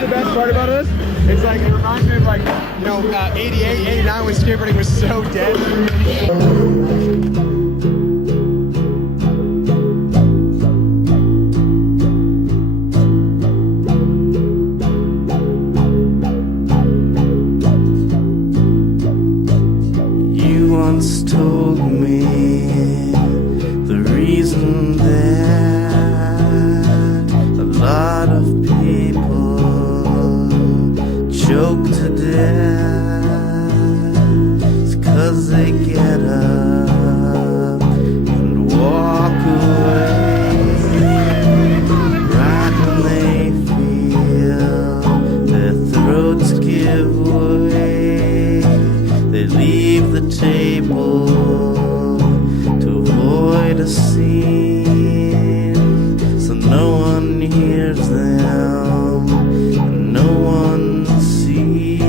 the best part about this? It's like, it reminds me of like, you know, 88, 89 when skateboarding was so dead. You once told me the reason that a lot of people choke to death is 'cause they get up and walk away right when they feel their throats give way. They leave the table to avoid a scene, so no one hears them and no one sees.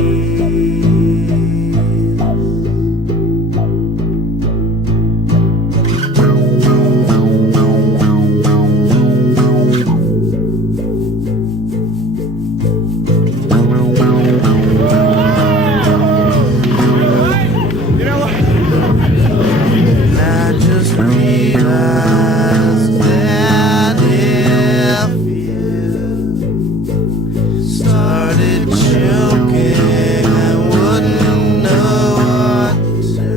You know what? And I just realized that if you started choking, I wouldn't know what to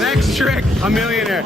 Next trick, a millionaire.